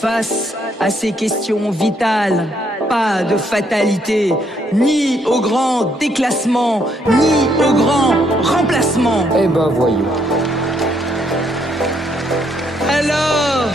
Face à ces questions vitales, pas de fatalité, ni au grand déclassement, ni au grand remplacement. Eh ben voyons. Alors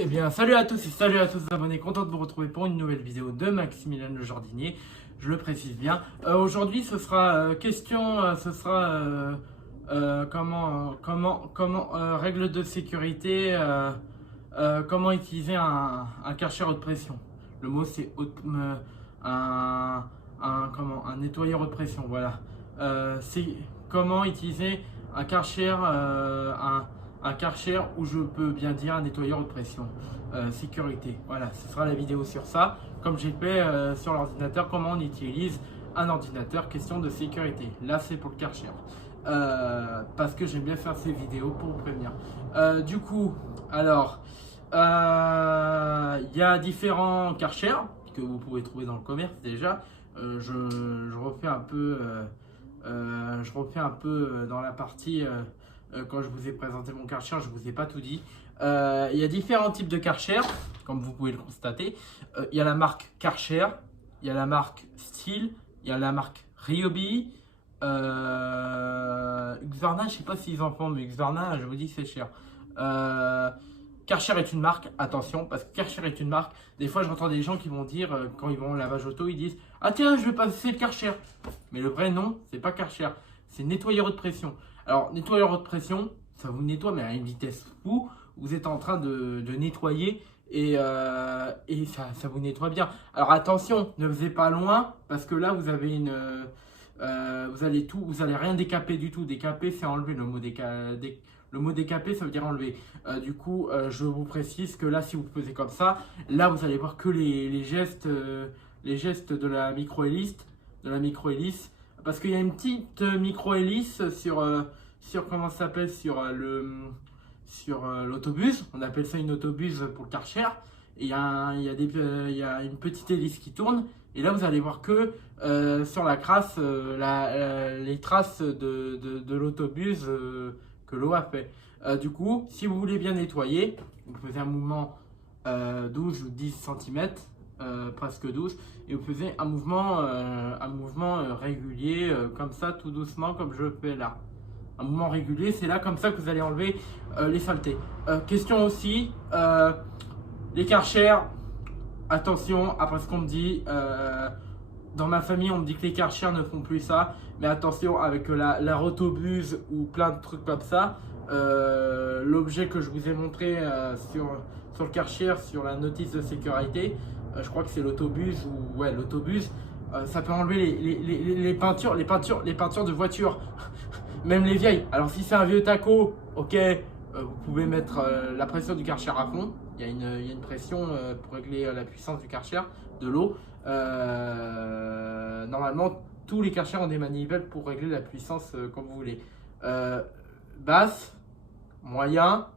Eh bien, salut à tous et salut à tous les abonnés, content de vous retrouver pour une nouvelle vidéo de Maximilien Le Jardinier, je le précise bien. Aujourd'hui, ce sera règles de sécurité, comment utiliser un Karcher haute pression. Le mot c'est un nettoyeur haute pression, voilà. C'est comment utiliser un Karcher, un Karcher où je peux bien dire un nettoyeur haute pression, sécurité. Voilà, ce sera la vidéo sur ça. Comme j'ai fait sur l'ordinateur, comment on utilise un ordinateur, question de sécurité. Là, c'est pour le Karcher. Parce que j'aime bien faire ces vidéos pour vous prévenir. Du coup, alors, il y a différents Karcher que vous pouvez trouver dans le commerce déjà. Je refais un peu, dans la partie. Quand je vous ai présenté mon Karcher, je ne vous ai pas tout dit. Il y a différents types de Karcher, comme vous pouvez le constater. Il y a la marque Karcher, il y a la marque Stihl, il y a la marque Ryobi. Husqvarna, je ne sais pas s'ils en font, mais Husqvarna, je vous dis que c'est cher. Karcher est une marque, attention, parce que Karcher est une marque. Des fois, j'entends des gens qui vont dire, quand ils vont au lavage auto, ils disent « Ah tiens, je vais passer le Karcher ». Mais le vrai nom, c'est pas Karcher, c'est nettoyeur haute pression. Alors, nettoyeur haute pression, ça vous nettoie, mais à une vitesse fou. Vous êtes en train de nettoyer et ça vous nettoie bien. Alors, attention, ne faisez pas loin, parce que là, vous avez vous allez rien décaper du tout. Décaper, c'est enlever. Le mot décaper, ça veut dire enlever. Du coup, je vous précise que là, si vous faisiez comme ça, là, vous allez voir que les gestes de la micro-hélice. Parce qu'il y a une petite micro-hélice sur comment ça s'appelle, sur l'autobus. On appelle ça une autobus pour le Karcher. Et il y a une petite hélice qui tourne. Et là, vous allez voir que sur la crasse, les traces de l'autobus que l'eau a fait. Du coup, si vous voulez bien nettoyer, vous faites un mouvement 12 ou 10 cm. Presque 12, et vous faisiez un mouvement régulier, comme ça, tout doucement, comme je fais là. Un mouvement régulier, c'est là comme ça que vous allez enlever les saletés. Question aussi, les Karcher, attention, après ce qu'on me dit, dans ma famille, on me dit que les Karcher ne font plus ça, mais attention, avec la rotobuse ou plein de trucs comme ça, l'objet que je vous ai montré sur le Karcher, sur la notice de sécurité, je crois que c'est l'autobus ou ouais l'autobus, ça peut enlever les peintures de voitures, même les vieilles. Alors si c'est un vieux taco, ok, vous pouvez mettre la pression du Karcher à fond. Il y a une pression pour régler la puissance du Karcher, de l'eau. Normalement, tous les Karcher ont des manivelles pour régler la puissance comme vous voulez. Basse, moyen,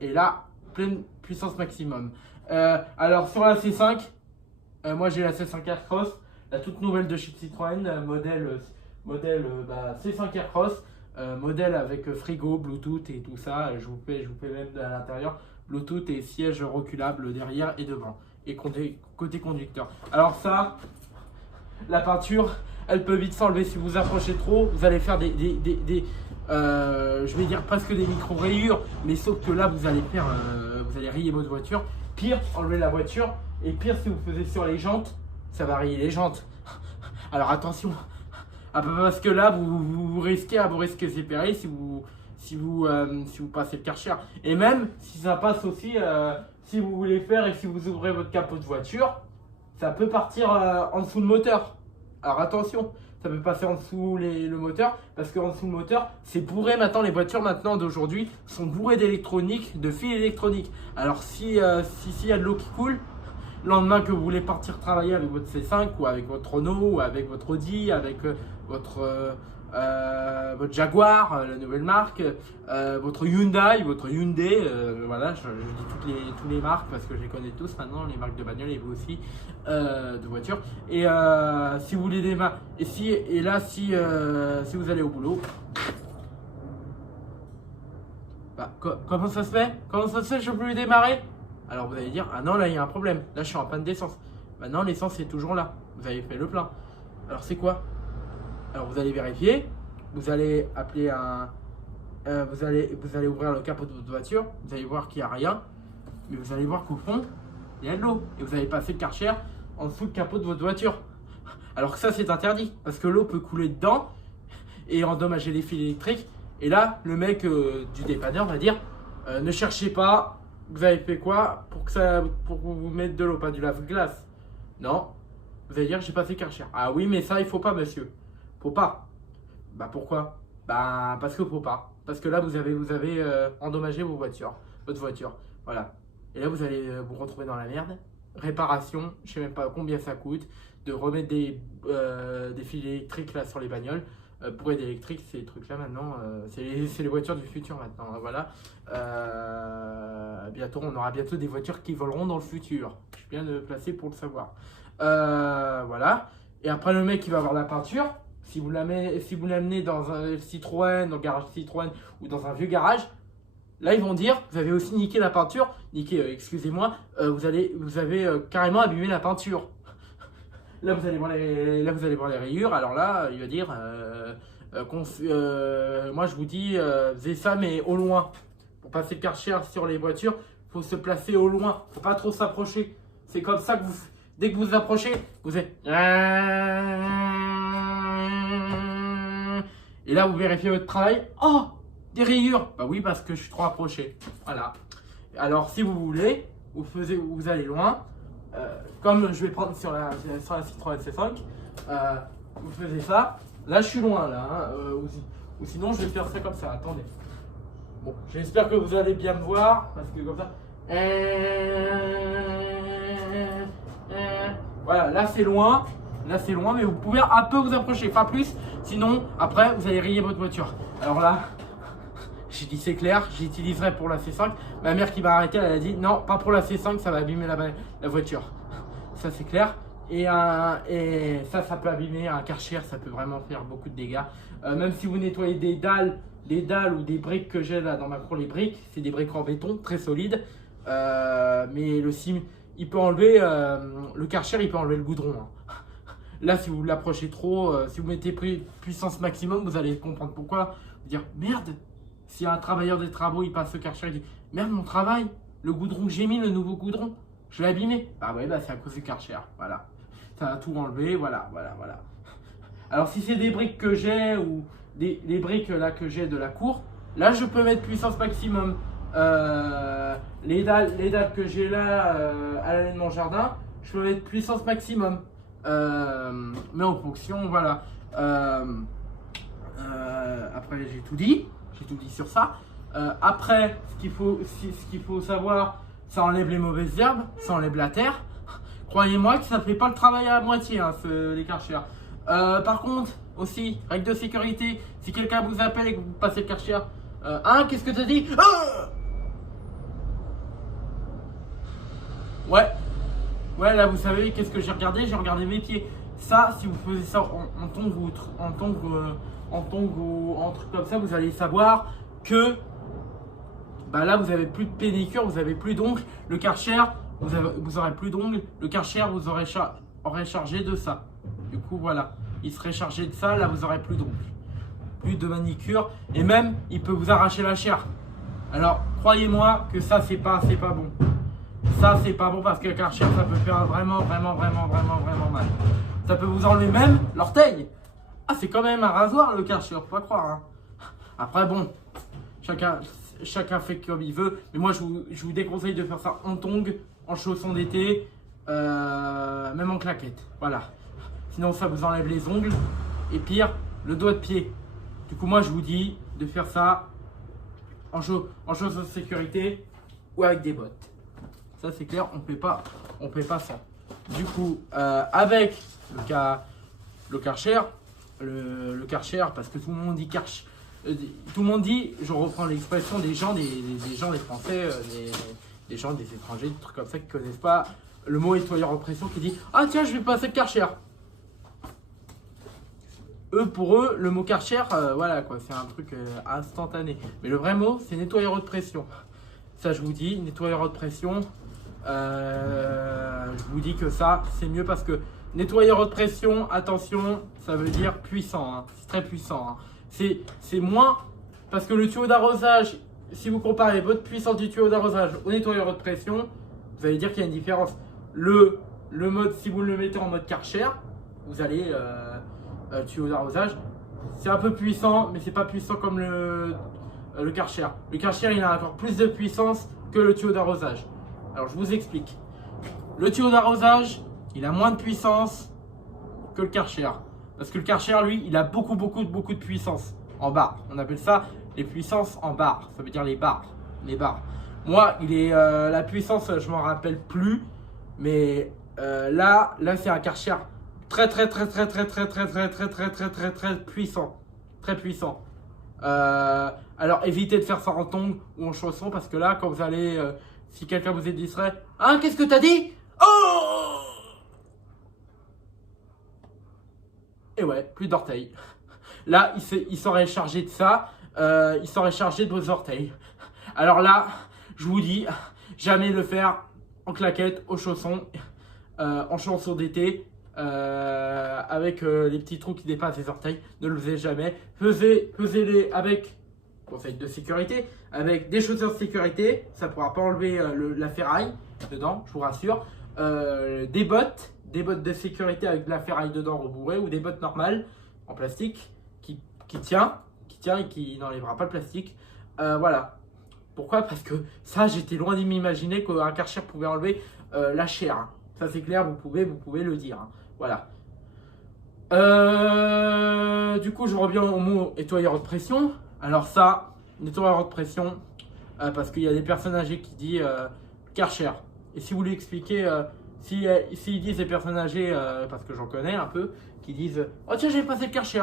et là, pleine puissance maximum. Alors sur la C5, moi j'ai la C5 Aircross, la toute nouvelle de chez Citroën, modèle C5 Aircross, modèle avec frigo, Bluetooth et tout ça. Je vous fais même à l'intérieur Bluetooth et siège reculable derrière et devant et côté conducteur. Alors ça, la peinture, elle peut vite s'enlever si vous approchez trop. Vous allez faire je vais dire presque des micro-rayures, mais sauf que là vous allez rayer votre voiture. Pire, enlever la voiture. Et pire, si vous faisiez sur les jantes, ça va rayer les jantes. Alors attention, parce que là, vous risquez c'est péril si vous passez le Karcher. Et même si ça passe aussi, si vous voulez faire et si vous ouvrez votre capot de voiture, ça peut partir en dessous le moteur. Alors attention, ça peut passer en dessous le moteur, parce qu'en dessous le moteur, c'est bourré maintenant. Les voitures maintenant d'aujourd'hui sont bourrées d'électronique, de fils électroniques. Alors s'il y a de l'eau qui coule, le lendemain que vous voulez partir travailler avec votre C5 ou avec votre Renault ou avec votre Audi, avec votre Jaguar, la nouvelle marque, votre Hyundai, voilà, je dis toutes les marques parce que je les connais tous maintenant, les marques de bagnole et vous aussi, de voitures. Et si vous voulez démarrer, si vous allez au boulot, bah, comment ça se fait? Comment ça se fait que je peux plus démarrer? Alors vous allez dire, ah non, là il y a un problème, là je suis en panne d'essence. Maintenant l'essence est toujours là, vous avez fait le plein. Alors c'est quoi? Alors vous allez vérifier, vous allez appeler vous allez ouvrir le capot de votre voiture, vous allez voir qu'il n'y a rien, mais vous allez voir qu'au fond, il y a de l'eau. Et vous allez passer le Karcher en dessous du capot de votre voiture. Alors que ça c'est interdit, parce que l'eau peut couler dedans et endommager les fils électriques. Et là, le mec du dépanneur va dire, ne cherchez pas. Vous avez fait quoi pour vous mettre de l'eau, pas du lave-glace? Non. Vous allez dire, j'ai passé Karcher. Ah oui, mais ça, il faut pas, monsieur. Faut pas. Bah pourquoi? Bah parce que faut pas. Parce que là, vous avez endommagé votre voiture. Voilà. Et là, vous allez vous retrouver dans la merde. Réparation, je sais même pas combien ça coûte. De remettre des fils électriques là sur les bagnoles. Pour être électrique, ces trucs-là maintenant, c'est les voitures du futur maintenant. Hein, voilà. Bientôt, on aura bientôt des voitures qui voleront dans le futur. Je suis bien placé pour le savoir. Voilà. Et après, le mec qui va avoir la peinture, si vous l'amenez dans un Citroën, dans le garage Citroën ou dans un vieux garage, là ils vont dire, vous avez aussi niqué la peinture, excusez-moi, vous avez carrément abîmé la peinture. Là vous allez voir les rayures. Alors là, il va dire, moi je vous dis, faisez ça mais au loin. Pour passer le Karcher sur les voitures, il faut se placer au loin, faut pas trop s'approcher. C'est comme ça que dès que vous vous approchez, vous êtes... Et là, vous vérifiez votre travail. Oh, des rayures. Bah oui, parce que je suis trop approché. Voilà. Alors, si vous voulez, vous allez loin. Comme je vais prendre sur la Citroën C5, vous faisiez ça. Là, je suis loin, là. Hein, ou sinon, je vais faire ça comme ça. Attendez. Bon, j'espère que vous allez bien me voir. Parce que comme ça... Voilà, là c'est loin, mais vous pouvez un peu vous approcher, pas plus, sinon après vous allez rayer votre voiture. Alors là, j'ai dit c'est clair, j'utiliserai pour la C5. Ma mère qui m'a arrêté, elle a dit non, pas pour la C5, ça va abîmer la voiture. Ça c'est clair. Et ça peut abîmer un Karcher, ça peut vraiment faire beaucoup de dégâts. Même si vous nettoyez des dalles ou des briques que j'ai là dans ma cour, les briques, c'est des briques en béton très solides. Mais il peut enlever le Karcher, il peut enlever le goudron. Hein. Là, si vous l'approchez trop, si vous mettez puissance maximum, vous allez comprendre pourquoi. Vous dire merde, s'il y a un travailleur des travaux, il passe le Karcher, il dit merde, mon travail, le goudron que j'ai mis, le nouveau goudron, je l'ai abîmé. Ah ouais, bah c'est à cause du Karcher. Voilà, ça va tout enlever. Voilà. Alors, si c'est des briques que j'ai ou les briques là que j'ai de la cour, là, je peux mettre puissance maximum. Les dalles que j'ai là à l'allée de mon jardin, je peux mettre puissance maximum, mais en fonction, voilà. Après j'ai tout dit sur ça. Après ce qu'il faut savoir, ça enlève les mauvaises herbes, ça enlève la terre. Croyez-moi que ça ne fait pas le travail à moitié, hein, les Karcher. Par contre aussi, règle de sécurité, si quelqu'un vous appelle et que vous passez le Karcher, qu'est-ce que tu as dit? Ouais, là vous savez qu'est-ce que j'ai regardé? J'ai regardé mes pieds. Ça, si vous faisiez ça en tongs ou en truc comme ça, vous allez savoir que bah là vous avez plus de pédicure, vous avez plus d'ongles. Le Karcher, vous aurez plus d'ongles. Le Karcher vous aurait chargé de ça. Du coup voilà, il serait chargé de ça. Là vous aurez plus d'ongles, plus de manicure, et même il peut vous arracher la chair. Alors croyez-moi que ça c'est pas bon. Ça c'est pas bon parce que le Karcher ça peut faire vraiment mal. Ça peut vous enlever même l'orteil. Ah, c'est quand même un rasoir le Karcher, faut pas croire. Hein. Après bon, chacun fait comme il veut, mais moi je vous déconseille de faire ça en tongs, en chaussons d'été, même en claquettes. Voilà. Sinon ça vous enlève les ongles et pire, le doigt de pied. Du coup, moi, je vous dis de faire ça en chaussures de sécurité ou avec des bottes. Ça, c'est clair, on ne fait pas ça. Du coup, avec le Karcher, le Karcher, parce que tout le monde dit Karcher. Tout le monde dit, je reprends l'expression des gens, des Français, des gens, des étrangers, des trucs comme ça qui ne connaissent pas le mot nettoyeur en pression, qui dit ah tiens, je vais passer le Karcher. Pour eux, le mot Karcher, voilà quoi, c'est un truc instantané. Mais le vrai mot, c'est nettoyeur de pression. Ça, je vous dis, nettoyeur de pression. Je vous dis que ça, c'est mieux parce que nettoyeur de pression, attention, ça veut dire puissant. Hein, c'est très puissant. Hein. C'est moins parce que le tuyau d'arrosage, si vous comparez votre puissance du tuyau d'arrosage au nettoyeur de pression, vous allez dire qu'il y a une différence. Le mode, si vous le mettez en mode Karcher, vous allez tuyau d'arrosage, c'est un peu puissant, mais c'est pas puissant comme le Karcher. Le Karcher, il a encore plus de puissance que le tuyau d'arrosage. Alors je vous explique. Le tuyau d'arrosage, il a moins de puissance que le Karcher. Parce que le Karcher, lui, il a beaucoup de puissance en barre. On appelle ça les puissances en barre. Ça veut dire les barres. Moi, il est la puissance, je m'en rappelle plus. Mais là c'est un Karcher très puissant. Très puissant. Alors évitez de faire ça en tongs ou en chaussons parce que là, quand vous allez, si quelqu'un vous est distrait, hein, qu'est-ce que t'as dit? Oh! Et ouais, plus d'orteils. Là, il serait chargé de ça. Il serait chargé de vos orteils. Alors là, je vous dis, jamais le faire en claquettes, en chaussons d'été, avec les petits trous qui dépassent les orteils. Ne le faisez jamais. Faisez-les avec conseil de sécurité, avec des chaussures de sécurité. Ça ne pourra pas enlever la ferraille dedans, je vous rassure. Des bottes de sécurité avec de la ferraille dedans rembourrée ou des bottes normales en plastique qui tient et qui n'enlèvera pas le plastique. Voilà. Pourquoi? Parce que ça, j'étais loin de m'imaginer qu'un Karcher pouvait enlever la chair. Hein. Ça, c'est clair, vous pouvez le dire. Hein. Voilà. Du coup, je reviens au mot nettoyeur de pression. Alors ça, nettoyeur de pression, parce qu'il y a des personnes âgées qui disent Karcher. Et si vous lui expliquez, s'ils disent des personnes âgées, parce que j'en connais un peu, qui disent oh tiens, j'ai passé le Karcher.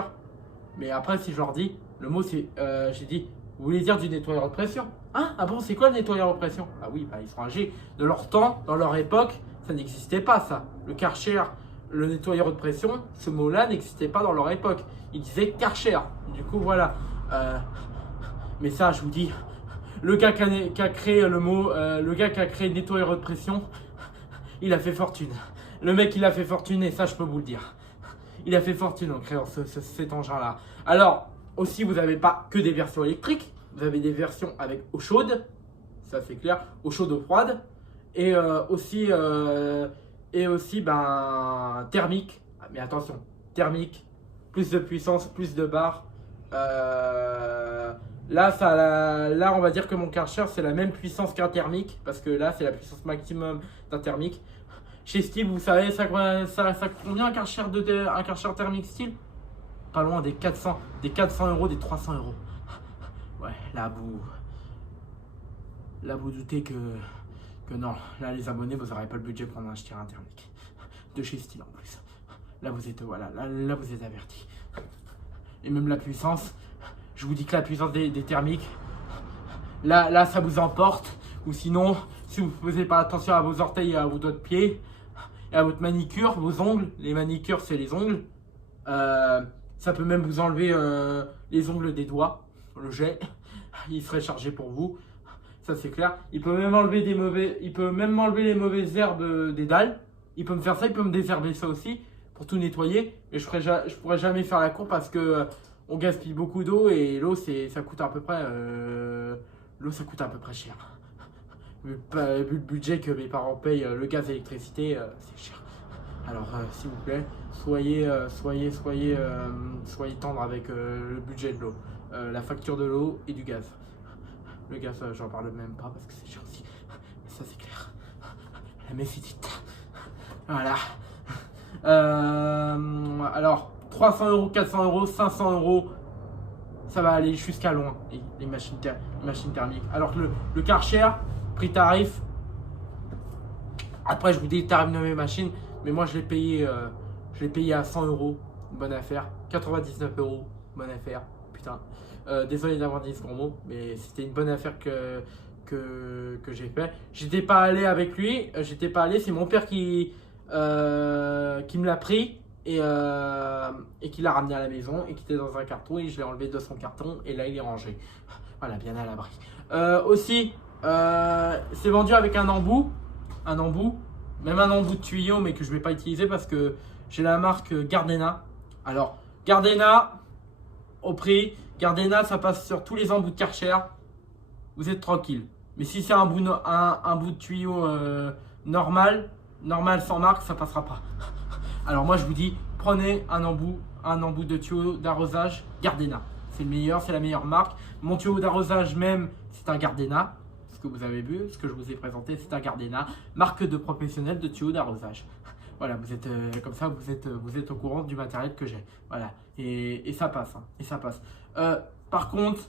Mais après, si je leur dis, le mot c'est, j'ai dit, vous voulez dire du nettoyeur de pression? Ah bon, c'est quoi le nettoyeur de pression? Ah oui, bah, ils sont âgés. De leur temps, dans leur époque, ça n'existait pas ça. Le Karcher, le nettoyeur de pression, ce mot-là n'existait pas dans leur époque. Ils disaient Karcher. Du coup, voilà. Mais ça, je vous dis, le gars qui a créé le mot, le gars qui a créé nettoyeur de pression, il a fait fortune. Le mec, il a fait fortune et ça, je peux vous le dire. Il a fait fortune en créant cet engin-là. Alors, aussi, vous n'avez pas que des versions électriques. Vous avez des versions avec eau chaude. Ça, c'est clair. Eau chaude, eau froide. Et aussi, thermique. Mais attention, thermique. Plus de puissance, plus de barres. Là, on va dire que mon Karcher, c'est la même puissance qu'un thermique. Parce que là, c'est la puissance maximum d'un thermique. Chez Stihl, vous savez, ça combien un Karcher thermique Stihl? Pas loin des 400 euros, des 300 euros. Ouais, là vous doutez que non. Là, les abonnés, vous n'aurez pas le budget pour en acheter un thermique. De chez Stihl en plus. Là, vous êtes, voilà, là, vous êtes avertis. Et même la puissance, je vous dis que la puissance des thermiques, là, ça vous emporte. Ou sinon, si vous ne faisiez pas attention à vos orteils et à vos doigts de pied, et à votre manicure, vos ongles, les manicures, c'est les ongles. Ça peut même vous enlever les ongles des doigts, le jet. Il serait chargé pour vous. Ça, c'est clair. Il peut même enlever les mauvaises herbes des dalles. Il peut me faire ça, il peut me désherber ça aussi pour tout nettoyer. Mais je pourrais jamais faire la cour parce que on gaspille beaucoup d'eau et l'eau ça coûte à peu près cher. Vu le budget que mes parents payent, le gaz et l'électricité, c'est cher. Alors, s'il vous plaît, soyez tendre avec le budget de l'eau, la facture de l'eau et du gaz. Le gaz, j'en parle même pas parce que c'est cher aussi. Ça, c'est clair. La méfitite. Voilà. Alors, 300 euros, 400 euros, 500 euros. Ça va aller jusqu'à loin, les machines thermiques. Alors que le Karcher, prix tarif. Après, je vous dis le tarif de mes machines. Mais moi, je l'ai payé à 100 euros. Bonne affaire. 99 euros. Bonne affaire. Putain. Désolé d'avoir dit ce gros mot. Mais c'était une bonne affaire que j'ai fait. J'étais pas allé avec lui. J'étais pas allé. C'est mon père qui me l'a pris. Et qui l'a ramené à la maison et qui était dans un carton et je l'ai enlevé de son carton et là il est rangé. Voilà, bien à l'abri. Aussi, c'est vendu avec un embout, même un embout de tuyau mais que je ne vais pas utiliser parce que j'ai la marque Gardena. Alors, Gardena, au prix, Gardena ça passe sur tous les embouts de Karcher, vous êtes tranquille. Mais si c'est un bout de tuyau normal sans marque, ça passera pas. Alors moi je vous dis, prenez un embout de tuyau d'arrosage Gardena. C'est le meilleur, c'est la meilleure marque. Mon tuyau d'arrosage même, c'est un Gardena. Ce que vous avez vu, ce que je vous ai présenté, c'est un Gardena. Marque de professionnel de tuyau d'arrosage. Voilà, vous êtes comme ça, vous êtes au courant du matériel que j'ai. Voilà, et ça passe. Hein, et ça passe. Par contre,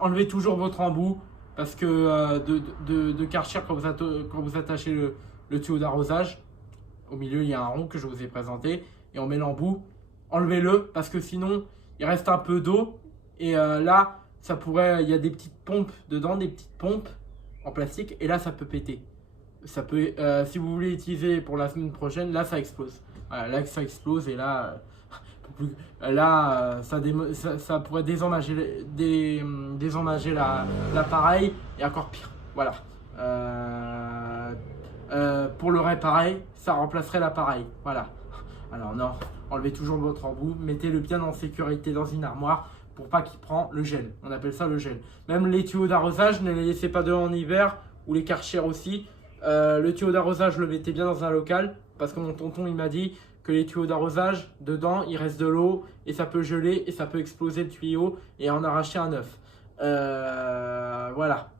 enlevez toujours votre embout. Parce que de Karcher, quand vous attachez le tuyau d'arrosage, au milieu, il y a un rond que je vous ai présenté et on met l'embout. Enlevez-le parce que sinon, il reste un peu d'eau. Et là, il y a des petites pompes dedans, des petites pompes en plastique. Et là, ça peut péter. Ça peut, si vous voulez utiliser pour la semaine prochaine, là, ça explose. Voilà, là, ça explose et là, ça pourrait désendommager l'appareil et encore pire. Voilà. Pour le réparer, ça remplacerait l'appareil. Voilà. Alors non, enlevez toujours votre embout, mettez-le bien en sécurité dans une armoire pour pas qu'il prenne le gel. On appelle ça le gel. Même les tuyaux d'arrosage, ne les laissez pas dehors en hiver, ou les Karcher aussi. Le tuyau d'arrosage, le mettez bien dans un local parce que mon tonton il m'a dit que les tuyaux d'arrosage, dedans, il reste de l'eau et ça peut geler et ça peut exploser le tuyau et en arracher un neuf. Voilà.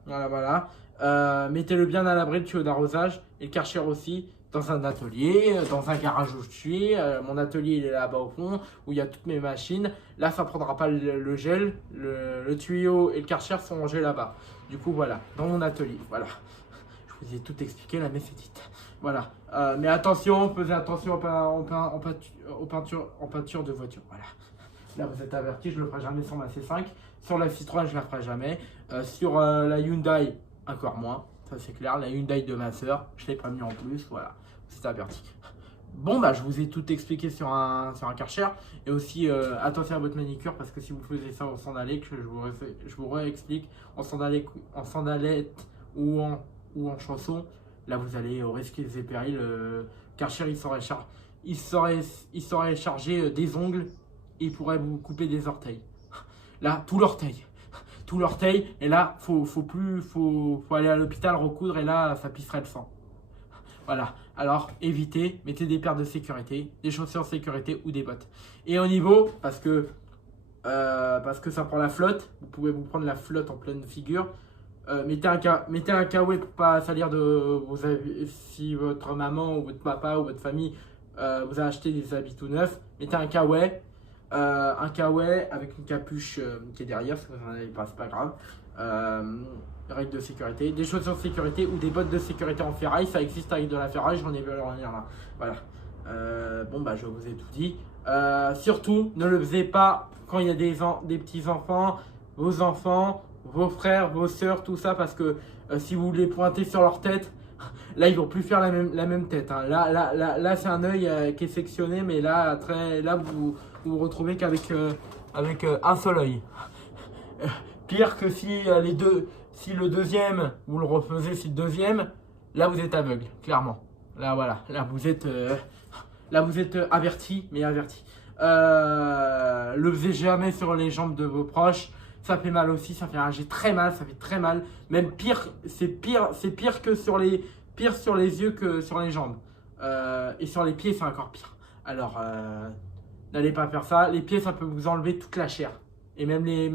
Mettez-le bien à l'abri, le tuyau d'arrosage et le Karcher aussi, dans un atelier, dans un garage où je suis. Mon atelier il est là-bas au fond où il y a toutes mes machines. Là ça ne prendra pas le gel, le tuyau et le Karcher sont rangés là-bas. Du coup voilà, dans mon atelier, voilà. Je vous ai tout expliqué, la messe est dite. Voilà, mais attention, faisez attention aux peintures de voiture. Voilà. Là vous êtes avertis, je ne le ferai jamais sur ma C5. Sur la Citroën je ne la ferai jamais. Sur la Hyundai, encore moins, ça c'est clair. La Hyundai de ma soeur, je ne l'ai pas mis en plus, voilà, c'est averti. Bon bah je vous ai tout expliqué sur un Karcher. Et aussi attention à votre manicure parce que si vous faisiez ça en sandalette, je vous réexplique, en sandalette ou en chaussons, là vous allez au risque et périls. Karcher il saurait charger des ongles et il pourrait vous couper des orteils. Là, tout l'orteil, et là, faut aller à l'hôpital recoudre, et là, ça pisserait le sang. Voilà, alors évitez, mettez des paires de sécurité, des chaussures de sécurité ou des bottes. Et au niveau, parce que ça prend la flotte, vous pouvez vous prendre la flotte en pleine figure, mettez un kawaii pour pas salir si votre maman ou votre papa ou votre famille vous a acheté des habits tout neufs, mettez un kawaii avec une capuche qui est derrière, si vous n'en avez pas, c'est pas grave. Règles de sécurité, des chaussures de sécurité ou des bottes de sécurité en ferraille, ça existe avec de la ferraille, j'en ai vu leur venir là. Voilà. Bon bah je vous ai tout dit. Surtout, ne le faisez pas quand il y a des petits enfants, vos frères, vos sœurs, tout ça, parce que si vous les pointez sur leur tête, là ils vont plus faire la même tête. Hein. Là c'est un œil qui est sectionné, mais là vous retrouvez qu'avec un seul œil. Pire que si le deuxième, vous le refaisez, si le deuxième, là vous êtes aveugle, clairement. Là voilà, là vous êtes averti, mais averti. Le faisez jamais sur les jambes de vos proches, ça fait mal aussi, ça fait très mal, ça fait très mal. Même pire, c'est pire que sur les yeux que sur les jambes. Et sur les pieds, c'est encore pire. Alors n'allez pas faire ça. Les pieds, ça peut vous enlever toute la chair. Et même les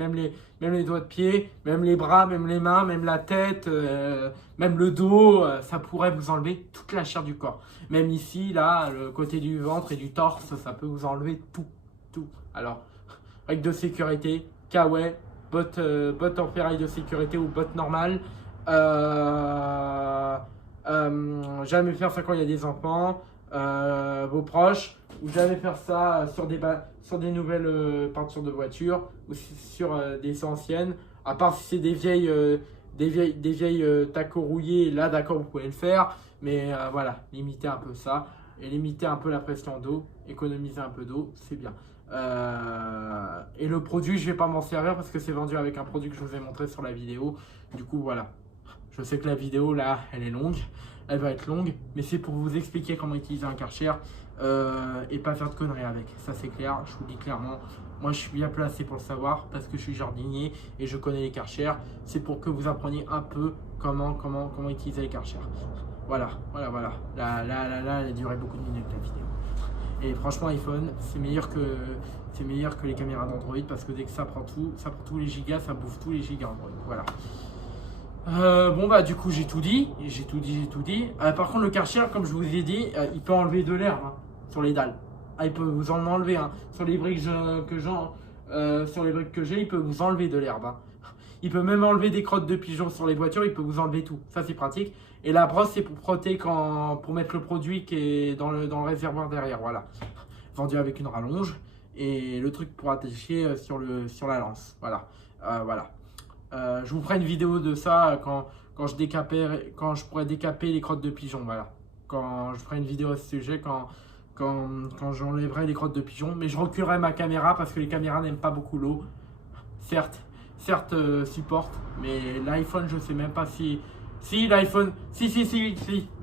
doigts de pied, même les bras, même les mains, même la tête, même le dos, ça pourrait vous enlever toute la chair du corps. Même ici, là, le côté du ventre et du torse, ça peut vous enlever tout. tout. Alors, règles de sécurité, kawaii, bottes en ferraille de sécurité ou bottes normales. Jamais faire ça quand il y a des enfants, vos proches, ou jamais faire ça sur des nouvelles peintures de voiture ou sur des anciennes. À part si c'est des vieilles tacos rouillés, là d'accord vous pouvez le faire, mais voilà, limitez un peu ça et limitez un peu la pression d'eau, économisez un peu d'eau, c'est bien. Et le produit, je vais pas m'en servir parce que c'est vendu avec un produit que je vous ai montré sur la vidéo. Du coup, voilà. Je sais que la vidéo là, elle est longue, elle va être longue, mais c'est pour vous expliquer comment utiliser un Karcher et pas faire de conneries avec. Ça, c'est clair, je vous le dis clairement. Moi, je suis bien placé pour le savoir parce que je suis jardinier et je connais les Karcher. C'est pour que vous appreniez un peu comment utiliser les Karcher. Voilà. Là, elle a duré beaucoup de minutes la vidéo. Et franchement, iPhone, c'est meilleur que les caméras d'Android parce que dès que ça prend tous les gigas, ça bouffe tous les gigas Android. Voilà. Bon bah du coup j'ai tout dit. Par contre le Karcher, comme je vous ai dit, il peut enlever de l'herbe sur les dalles. Il peut vous en enlever sur les briques que j'ai, il peut vous enlever de l'herbe. Il peut même enlever des crottes de pigeons sur les voitures, il peut vous enlever tout. Ça c'est pratique. Et la brosse c'est pour frotter pour mettre le produit qui est dans le réservoir derrière. Voilà. Vendu avec une rallonge et le truc pour attacher sur la lance. Voilà. Je vous ferai une vidéo de ça quand je pourrai décaper les crottes de pigeons. Voilà. Quand je ferai une vidéo à ce sujet, quand j'enlèverai les crottes de pigeons. Mais je reculerai ma caméra parce que les caméras n'aiment pas beaucoup l'eau. Certes supporte, mais l'iPhone, je sais même pas si l'iPhone,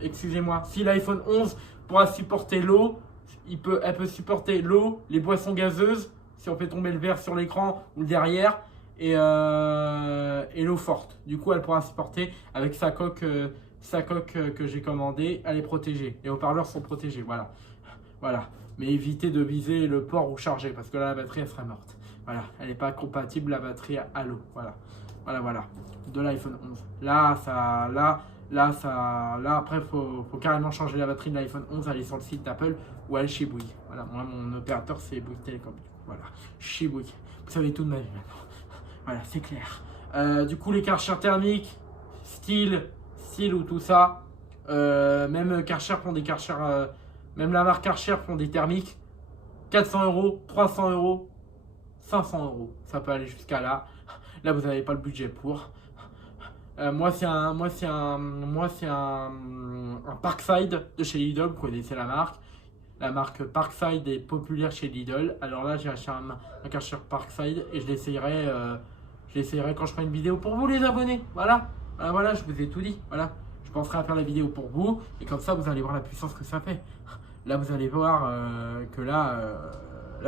excusez-moi, si l'iPhone 11 pourra supporter l'eau, elle peut supporter l'eau, les boissons gazeuses, si on fait tomber le verre sur l'écran ou le derrière, et l'eau forte. Du coup, elle pourra supporter avec sa coque que j'ai commandée, elle est protégée. Les haut-parleurs sont protégés, voilà. Mais évitez de viser le port ou charger parce que là, la batterie, elle serait morte. Voilà, elle n'est pas compatible la batterie à l'eau. Voilà. De l'iPhone 11. Là, après, faut carrément changer la batterie de l'iPhone 11, aller sur le site d'Apple ou aller chez Bouygues. Voilà, moi, mon opérateur, c'est Bouygues Télécom. Voilà, chez Bouygues. Vous savez tout de ma vie maintenant. Voilà, c'est clair. Du coup, les Karcher thermiques, style ou tout ça, même Karcher font des Karcher, même la marque Karcher font des thermiques. 400 €, 300 €, 500 €. Ça peut aller jusqu'à là. Là, vous n'avez pas le budget pour. Moi, c'est un Parkside de chez Lidl. Vous connaissez la marque. La marque Parkside est populaire chez Lidl. Alors là, j'ai acheté un Karcher Parkside et je l'essayerai quand je ferai une vidéo pour vous, les abonnés. Voilà, je vous ai tout dit. Voilà, je penserai à faire la vidéo pour vous et comme ça, vous allez voir la puissance que ça fait. Là, vous allez voir que là,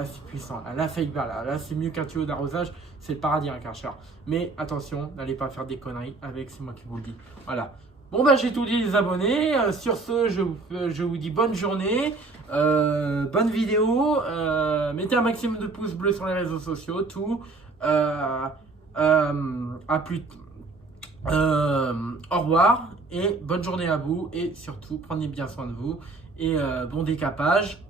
c'est puissant. Là, c'est là, c'est mieux qu'un tuyau d'arrosage. C'est le paradis, un Karcher. Mais attention, n'allez pas faire des conneries avec, c'est moi qui vous le dis. Voilà. Bon, bah, j'ai tout dit, les abonnés. Sur ce, je vous dis bonne journée, bonne vidéo. Mettez un maximum de pouces bleus sur les réseaux sociaux, tout. À plus. Au revoir et bonne journée à vous. Et surtout, prenez bien soin de vous. Et bon décapage.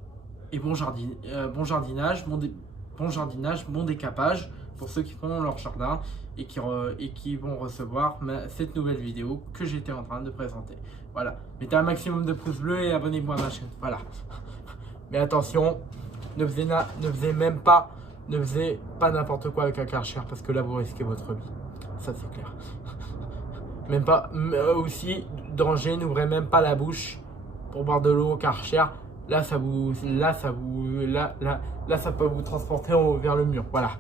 Et bon jardinage, bon décapage pour ceux qui font leur jardin et qui vont recevoir cette nouvelle vidéo que j'étais en train de présenter. Voilà, mettez un maximum de pouces bleus et abonnez-vous à ma chaîne. Voilà. Mais attention, ne faisez pas n'importe quoi avec un Karcher parce que là vous risquez votre vie. Ça c'est clair. Même pas, aussi danger, n'ouvrez même pas la bouche pour boire de l'eau au Karcher. Là, ça peut vous transporter vers le mur. Voilà.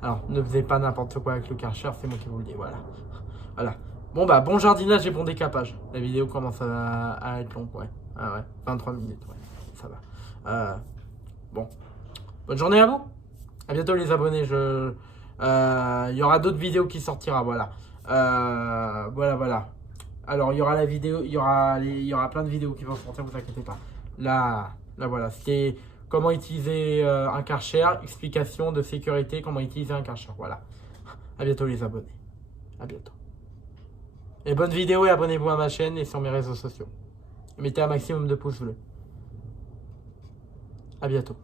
Alors, ne faisez pas n'importe quoi avec le Karcher, c'est moi qui vous le dis. Voilà. Bon, bah, bon jardinage et bon décapage. La vidéo commence à être longue, ouais. Ah ouais, 23 minutes, ouais. Ça va. Bon. Bonne journée à vous. À bientôt, les abonnés. Il y aura d'autres vidéos qui sortira, voilà. Voilà. Alors, il y aura la vidéo, il y aura plein de vidéos qui vont sortir, vous inquiétez pas. Là, voilà, c'est comment utiliser un Karcher, explication de sécurité, comment utiliser un Karcher, voilà. À bientôt les abonnés, à bientôt. Et bonne vidéo et abonnez-vous à ma chaîne et sur mes réseaux sociaux. Mettez un maximum de pouces bleus. À bientôt.